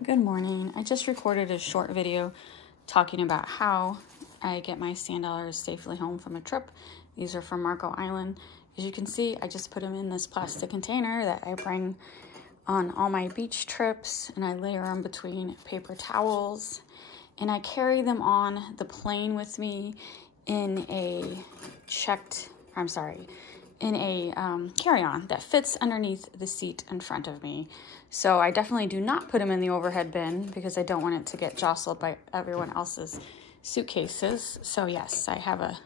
Good morning. I just recorded a short video talking about how I get my sand dollars safely home from a trip. These are from Marco Island. As you can see, I just put them in this plastic container that I bring on all my beach trips, and I layer them between paper towels, and I carry them on the plane with me in a carry-on that fits underneath the seat in front of me. So I definitely do not put them in the overhead bin because I don't want it to get jostled by everyone else's suitcases. So yes, I have a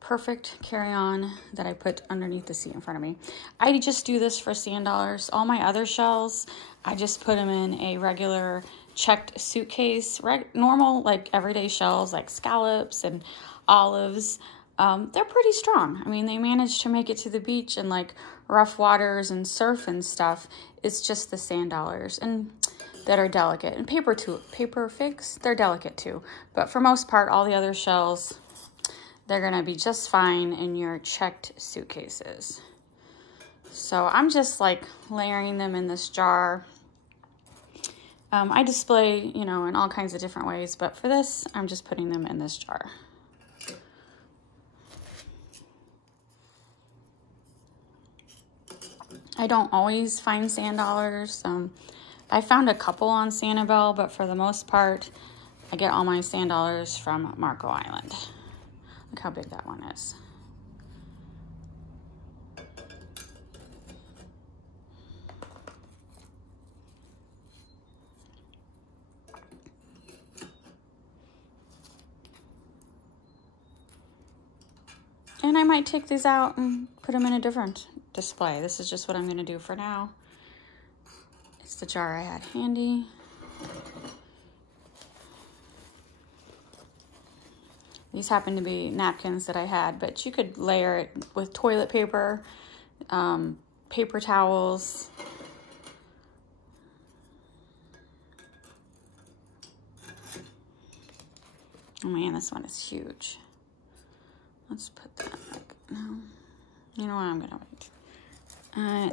perfect carry-on that I put underneath the seat in front of me. I just do this for sand dollars. All my other shells, I just put them in a regular checked suitcase, normal like everyday shells like scallops and olives. They're pretty strong. I mean, they managed to make it to the beach in like rough waters and surf and stuff. It's just the sand dollars and that are delicate. And paper figs, they're delicate too. But for most part, all the other shells, they're gonna be just fine in your checked suitcases. So I'm just like layering them in this jar. I display, in all kinds of different ways, but for this, I'm just putting them in this jar. I don't always find sand dollars. I found a couple on Sanibel, but for the most part, I get all my sand dollars from Marco Island. Look how big that one is. And I might take these out and put them in a different display. This is just what I'm going to do for now. It's the jar I had handy. These happen to be napkins that I had, but you could layer it with toilet paper, paper towels. Oh man, this one is huge. Let's put that like, no. You know what, I'm gonna wait.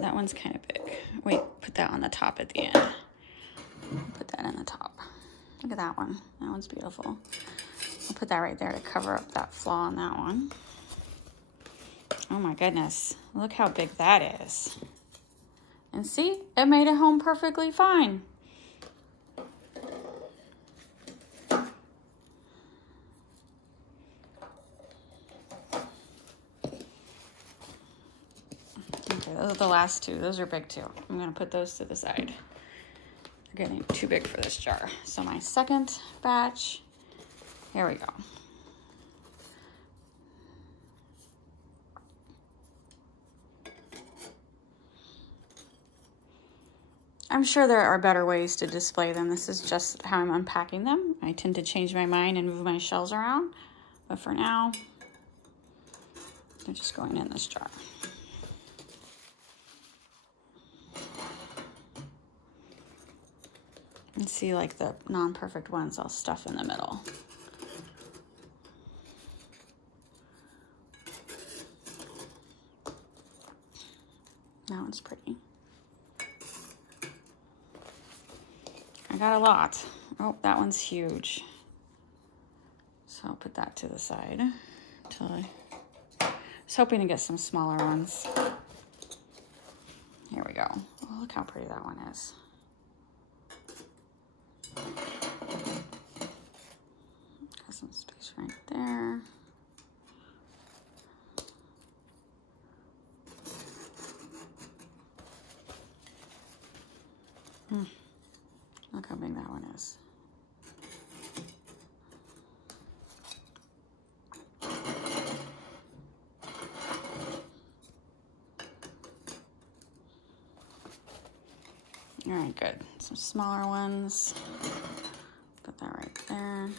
That one's kind of big. Wait, put that on the top at the end. Put that in the top. Look at that one. That one's beautiful. I'll put that right there to cover up that flaw on that one. Oh my goodness. Look how big that is. And see, it made it home perfectly fine. Okay, those are the last two. Those are big too. I'm gonna put those to the side. They're getting too big for this jar. So my second batch, here we go. I'm sure there are better ways to display them. This is just how I'm unpacking them. I tend to change my mind and move my shells around, but for now, they're just going in this jar. And see, like the non-perfect ones, I'll stuff in the middle. That one's pretty. I got a lot. Oh, that one's huge. So I'll put that to the side until I was hoping to get some smaller ones. Here we go. Oh, look how pretty that one is. Got some space right there. Look how big that one is. All right, good. Some smaller ones. Put that right there.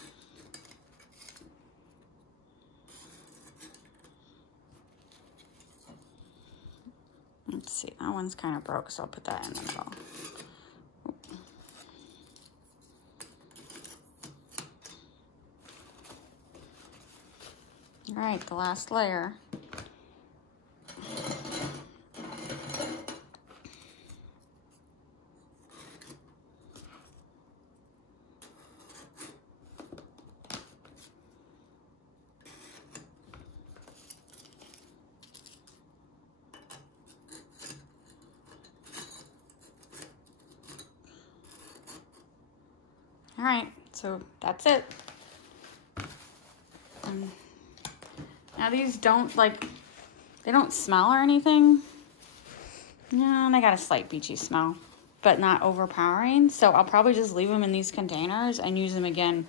Let's see, that one's kind of broke, so I'll put that in the middle. All right, the last layer. All right, so that's it. Now these don't they don't smell or anything. No, they got a slight beachy smell, but not overpowering. So I'll probably just leave them in these containers and use them again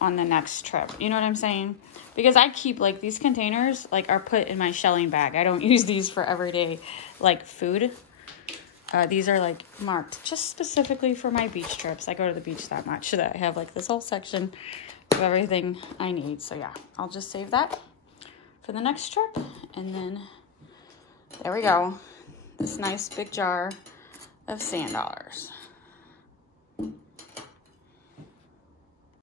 on the next trip. You know what I'm saying? Because I keep, like, these containers, like, are put in my shelling bag. I don't use these for everyday, like, food. These are, like, marked just specifically for my beach trips. I go to the beach that much that I have, like, this whole section of everything I need. So, yeah, I'll just save that for the next trip. And then, there we go. This nice big jar of sand dollars.